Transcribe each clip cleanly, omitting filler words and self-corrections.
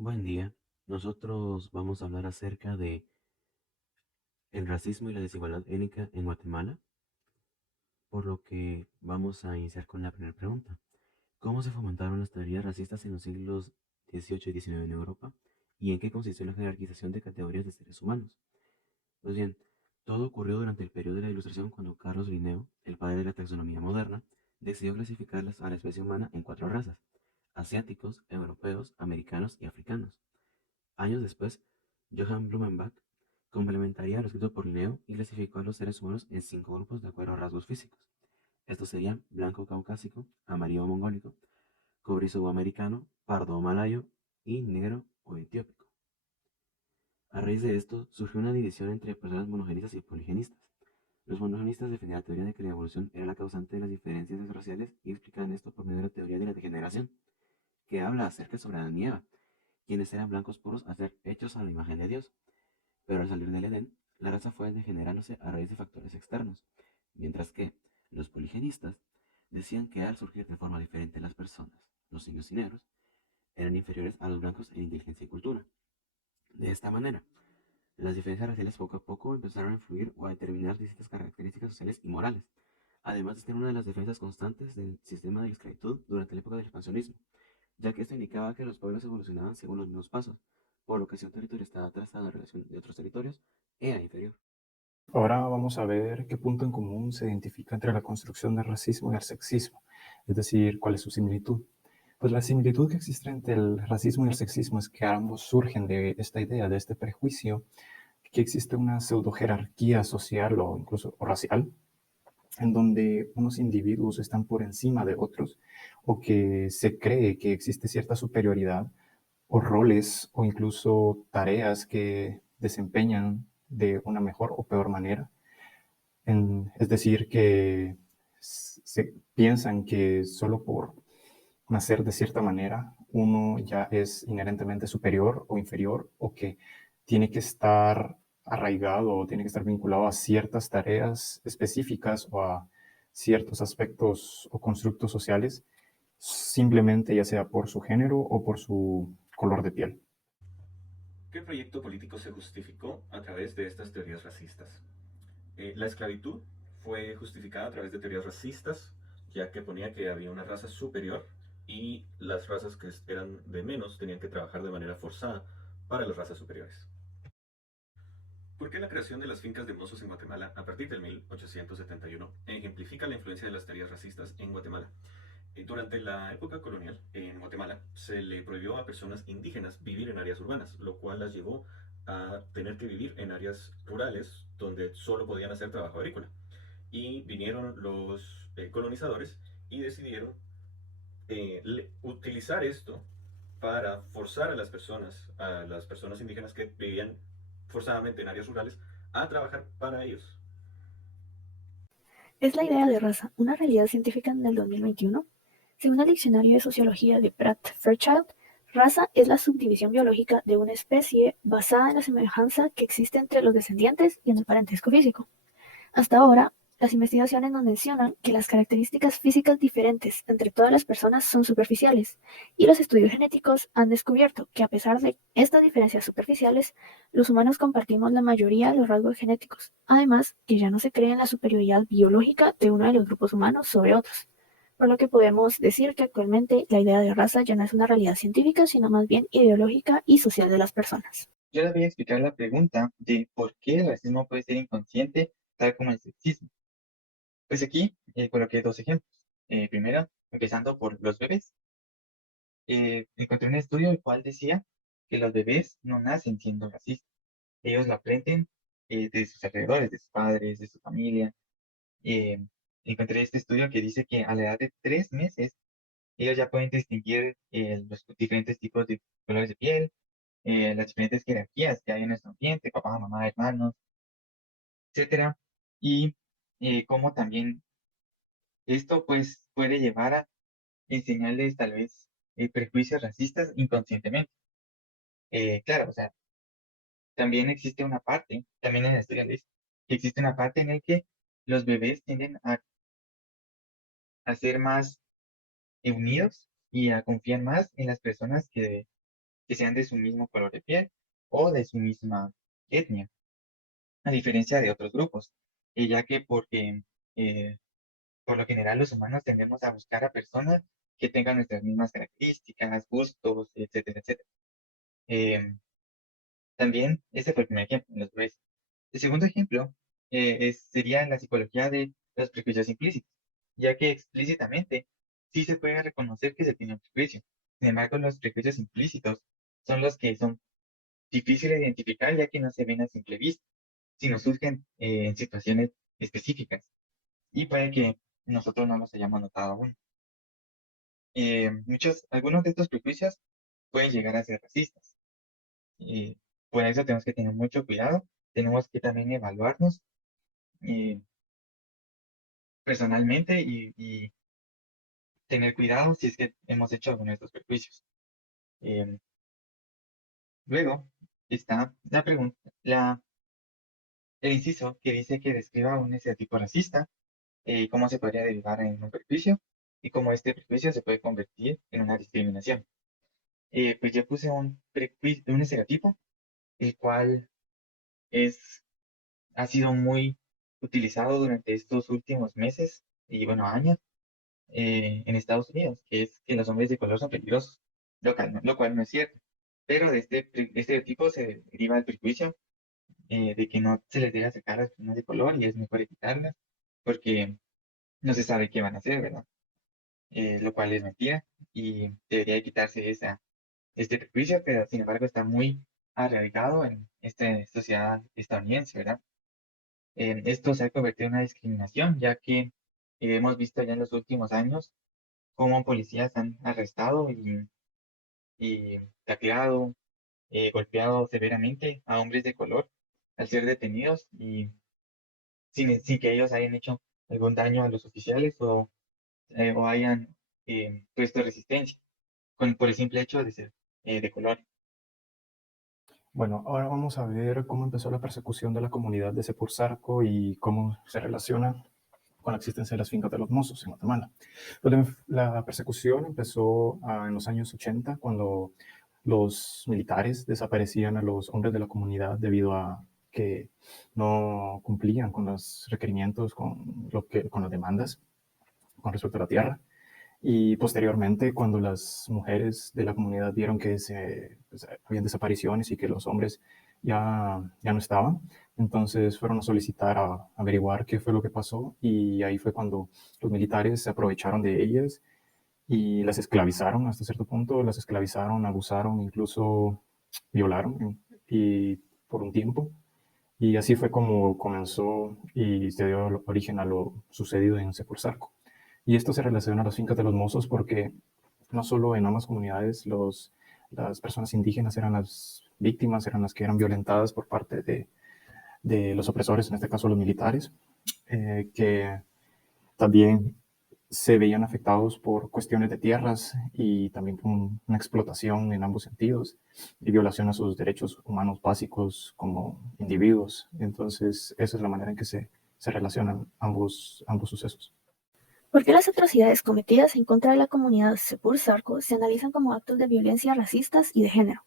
Buen día. Nosotros vamos a hablar acerca de el racismo y la desigualdad étnica en Guatemala, por lo que vamos a iniciar con la primera pregunta. ¿Cómo se fomentaron las teorías racistas en los siglos XVIII y XIX en Europa? ¿Y en qué consistió la jerarquización de categorías de seres humanos? Pues bien, todo ocurrió durante el periodo de la Ilustración cuando Carlos Linneo, el padre de la taxonomía moderna, decidió clasificar a la especie humana en cuatro razas: asiáticos, europeos, americanos y africanos. Años después, Johann Blumenbach complementaría lo escrito por Linneo y clasificó a los seres humanos en cinco grupos de acuerdo a rasgos físicos. Estos serían blanco caucásico, amarillo mongólico, cobrizo americano, pardo malayo y negro o etiópico. A raíz de esto, surgió una división entre personas monogenistas y poligenistas. Los monogenistas defendían la teoría de que la evolución era la causante de las diferencias raciales y explicaban esto por medio de la teoría de la degeneración, que habla acerca sobre Adán y Eva, quienes eran blancos puros a ser hechos a la imagen de Dios. Pero al salir del Edén, la raza fue degenerándose a raíz de factores externos, mientras que los poligenistas decían que al surgir de forma diferente las personas, los indios y negros, eran inferiores a los blancos en inteligencia y cultura. De esta manera, las diferencias raciales poco a poco empezaron a influir o a determinar distintas características sociales y morales, además de ser una de las defensas constantes del sistema de la esclavitud durante la época del expansionismo, ya que esto indicaba que los pueblos evolucionaban según los mismos pasos, por lo que si un territorio estaba atrasado en relación de otros territorios, era inferior. Ahora vamos a ver qué punto en común se identifica entre la construcción del racismo y el sexismo, es decir, cuál es su similitud. Pues la similitud que existe entre el racismo y el sexismo es que ambos surgen de esta idea, de este prejuicio, que existe una pseudo jerarquía social o incluso racial, en donde unos individuos están por encima de otros, o que se cree que existe cierta superioridad o roles o incluso tareas que desempeñan de una mejor o peor manera. Es decir, que se piensan que solo por nacer de cierta manera uno ya es inherentemente superior o inferior, o que tiene que estar arraigado o tiene que estar vinculado a ciertas tareas específicas o a ciertos aspectos o constructos sociales, simplemente ya sea por su género o por su color de piel. ¿Qué proyecto político se justificó a través de estas teorías racistas? La esclavitud fue justificada a través de teorías racistas, ya que ponía que había una raza superior y las razas que eran de menos tenían que trabajar de manera forzada para las razas superiores. ¿Por qué la creación de las fincas de mozos en Guatemala a partir del 1871 ejemplifica la influencia de las teorías racistas en Guatemala? Durante la época colonial en Guatemala se le prohibió a personas indígenas vivir en áreas urbanas, lo cual las llevó a tener que vivir en áreas rurales donde solo podían hacer trabajo agrícola. Y vinieron los colonizadores y decidieron utilizar esto para forzar a las personas indígenas que vivían forzadamente en áreas rurales, a trabajar para ellos. ¿Es la idea de raza una realidad científica en el 2021? Según el Diccionario de Sociología de Pratt Fairchild, raza es la subdivisión biológica de una especie basada en la semejanza que existe entre los descendientes y en el parentesco físico. Hasta ahora, las investigaciones nos mencionan que las características físicas diferentes entre todas las personas son superficiales, y los estudios genéticos han descubierto que a pesar de estas diferencias superficiales, los humanos compartimos la mayoría de los rasgos genéticos, además que ya no se cree en la superioridad biológica de uno de los grupos humanos sobre otros, por lo que podemos decir que actualmente la idea de raza ya no es una realidad científica, sino más bien ideológica y social de las personas. Yo les voy a explicar la pregunta de por qué el racismo puede ser inconsciente, tal como el sexismo. Pues aquí coloqué dos ejemplos. Primero, empezando por los bebés. Encontré un estudio el cual decía que los bebés no nacen siendo racistas. Ellos lo aprenden de sus alrededores, de sus padres, de su familia. Eh, Encontré este estudio que dice que a la edad de 3 meses, ellos ya pueden distinguir los diferentes tipos de colores de piel, las diferentes jerarquías que hay en nuestro ambiente, papá, mamá, hermanos, etcétera. Y cómo también esto pues puede llevar a enseñarles tal vez prejuicios racistas inconscientemente. Claro, o sea, también existe una parte, también en el estudio dice, que existe una parte en el que los bebés tienden a ser más unidos y a confiar más en las personas que que sean de su mismo color de piel o de su misma etnia, a diferencia de otros grupos, ya que porque por lo general los humanos tendemos a buscar a personas que tengan nuestras mismas características, gustos, etcétera, etcétera. Em, También, ese fue el primer ejemplo, los bebés. El segundo ejemplo sería la psicología de los prejuicios implícitos, ya que explícitamente sí se puede reconocer que se tiene un prejuicio. Sin embargo, los prejuicios implícitos son los que son difíciles de identificar, ya que no se ven a simple vista, sino surgen en situaciones específicas y puede que nosotros no los hayamos notado aún. Algunos de estos prejuicios pueden llegar a ser racistas. Y por eso tenemos que tener mucho cuidado. Tenemos que también evaluarnos eh, personalmente y tener cuidado si es que hemos hecho alguno de estos prejuicios. Eh, Luego está la pregunta, el inciso que dice que describa un estereotipo racista, cómo se podría derivar en un prejuicio y cómo este prejuicio se puede convertir en una discriminación. Pues yo puse un estereotipo, el cual es, ha sido muy utilizado durante estos últimos meses y bueno, años en Estados Unidos, que es que los hombres de color son peligrosos, lo cual no es cierto. Pero de este estereotipo se deriva el prejuicio de que no se les debe acercar a las personas de color y es mejor evitarlas porque no se sabe qué van a hacer, ¿verdad? Lo cual es mentira y debería quitarse este prejuicio, pero sin embargo está muy arraigado en esta sociedad estadounidense, ¿verdad? Esto se ha convertido en una discriminación, ya que hemos visto ya en los últimos años cómo policías han arrestado y tacleado, golpeado severamente a hombres de color al ser detenidos y sin que ellos hayan hecho algún daño a los oficiales o hayan puesto resistencia por el simple hecho de ser de color. Bueno, ahora vamos a ver cómo empezó la persecución de la comunidad de Sepurzarco y cómo se relaciona con la existencia de las fincas de los Mozos en Guatemala. Pues la persecución empezó en los años 80, cuando los militares desaparecían a los hombres de la comunidad debido a que no cumplían con los requerimientos, con las demandas con respecto a la tierra. Y posteriormente, cuando las mujeres de la comunidad vieron que pues, habían desapariciones y que los hombres ya no estaban, entonces fueron a solicitar a averiguar qué fue lo que pasó y ahí fue cuando los militares se aprovecharon de ellas y las esclavizaron hasta cierto punto, las esclavizaron, abusaron, incluso violaron y por un tiempo. Y así fue como comenzó y se dio origen a lo sucedido en Securzarco. Y esto se relaciona a las fincas de los Mozos porque no solo en ambas comunidades las personas indígenas eran las víctimas, eran las que eran violentadas por parte de los opresores, en este caso los militares, que también se veían afectados por cuestiones de tierras y también con una explotación en ambos sentidos y violación a sus derechos humanos básicos como individuos. Entonces, esa es la manera en que se relacionan ambos sucesos. ¿Por qué las atrocidades cometidas en contra de la comunidad Sepur-Sarco se analizan como actos de violencia racistas y de género?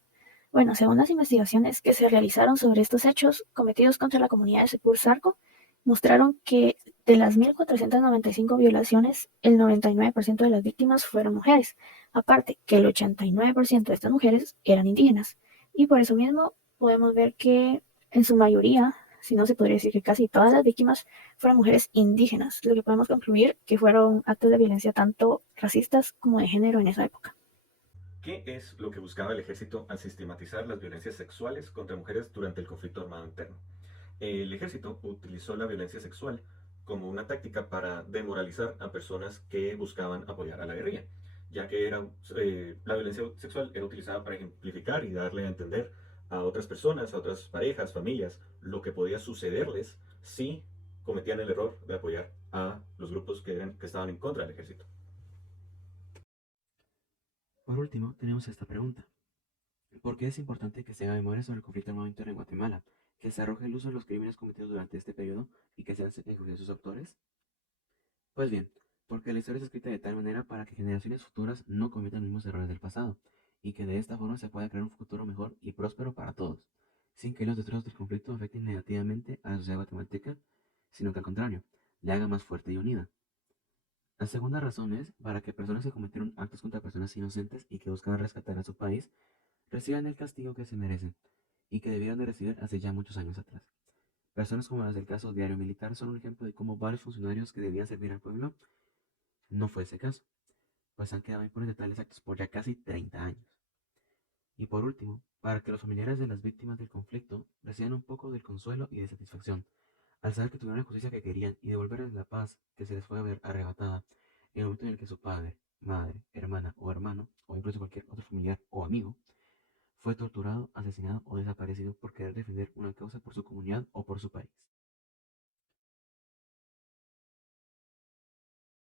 Bueno, según las investigaciones que se realizaron sobre estos hechos cometidos contra la comunidad de Sepur-Sarco, mostraron que de las 1.495 violaciones, el 99% de las víctimas fueron mujeres, aparte que el 89% de estas mujeres eran indígenas. Y por eso mismo podemos ver que en su mayoría, si no se podría decir que casi todas las víctimas fueron mujeres indígenas, lo que podemos concluir que fueron actos de violencia tanto racistas como de género en esa época. ¿Qué es lo que buscaba el ejército al sistematizar las violencias sexuales contra mujeres durante el conflicto armado interno? El ejército utilizó la violencia sexual como una táctica para demoralizar a personas que buscaban apoyar a la guerrilla, ya que la violencia sexual era utilizada para ejemplificar y darle a entender a otras personas, a otras parejas, familias, lo que podía sucederles si cometían el error de apoyar a los grupos que estaban en contra del ejército. Por último, tenemos esta pregunta. ¿Por qué es importante que se haga memoria sobre el conflicto armado interno en Guatemala, que se arroje luz sobre los crímenes cometidos durante este periodo y que se hacen juicio a sus autores? Pues bien, porque la historia es escrita de tal manera para que generaciones futuras no cometan los mismos errores del pasado, y que de esta forma se pueda crear un futuro mejor y próspero para todos, sin que los destrozos del conflicto afecten negativamente a la sociedad guatemalteca, sino que al contrario, le haga más fuerte y unida. La segunda razón es para que personas que cometieron actos contra personas inocentes y que buscan rescatar a su país reciban el castigo que se merecen y que debieron de recibir hace ya muchos años atrás. Personas como las del caso Diario Militar son un ejemplo de cómo varios funcionarios que debían servir al pueblo no fue ese caso, pues han quedado impunes de tales actos por ya casi 30 años. Y por último, para que los familiares de las víctimas del conflicto reciban un poco del consuelo y de satisfacción, al saber que tuvieron la justicia que querían y devolverles la paz que se les fue a ver arrebatada en el momento en el que su padre, madre, hermana o hermano, o incluso cualquier otro familiar o amigo, fue torturado, asesinado o desaparecido por querer defender una causa por su comunidad o por su país.